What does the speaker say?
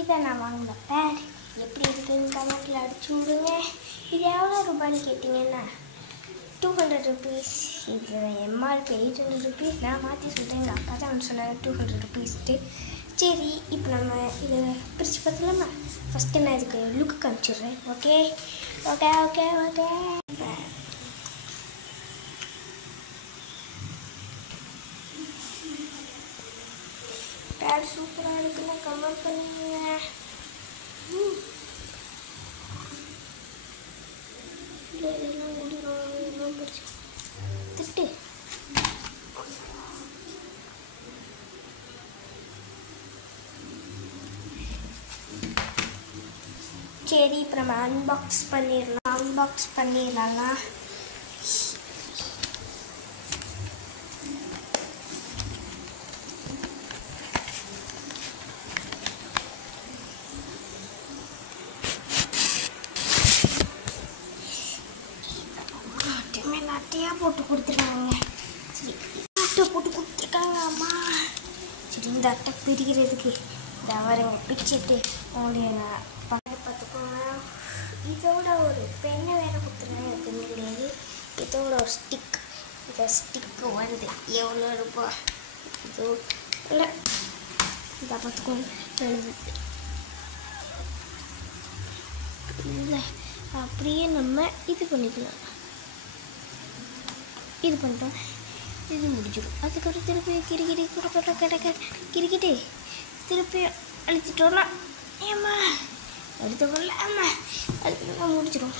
இதை நான் வாங்கின பேட் எப்படி இருக்குன்னு கமெண்ட்டில் அடிச்சு விடுங்க. இது எவ்வளோ ரூபான்னு கேட்டிங்கன்னா 200 rupees. இதில் எம்ஆர்பி 800 rupees. நான் மாற்றி சொல்கிறேன், எங்கள் அப்பா தான் சொன்னார் 200 rupeesட்டு. சரி, இப்போ நம்ம இதை பிரித்து பார்த்துலாமா? ஃபஸ்ட்டு நான் இதுக்கு லுக்கு காமிச்சிடுறேன். Okay okay okay okay bad சூப்பராக இருக்குன்னு கமெண்ட் பண்ணுங்க. திட்டு சரி, இப்போ நம்ம அன்பாக்ஸ் பண்ணிடலாம். அட்டையாக போட்டு கொடுத்துருக்காங்க. சரி, அட்டை போட்டு கொடுத்துருக்காங்க அம்மா. சரி, இந்த அட்டை பிரிக்கிறதுக்கு இந்த அவருங்க பிரிச்சுட்டு உங்களுடைய பார்த்துக்கோங்க. இதோட ஒரு பெண்ணை வேறு கொடுத்துருக்காங்க. எனக்கு பெண்ணு கிடையாது. இதோட ஒரு ஸ்டிக்கு வருது. எவ்வளோ ரூபா இதோ இல்லை, இதை பார்த்துக்கோங்க. எழுது இல்லை, அப்படியே நம்ம இது பண்ணிக்கலாம். இது பண்ணிட்டோம், இது முடிஞ்சிடும். அதுக்கப்புறம் திருப்பி கிரிக்கிட்டு திருப்பி அழிச்சிட்டோம்னா ஏம்மா எடுத்துக்கொள்ள ஆமாம், அதுக்கு முடிச்சிடும்.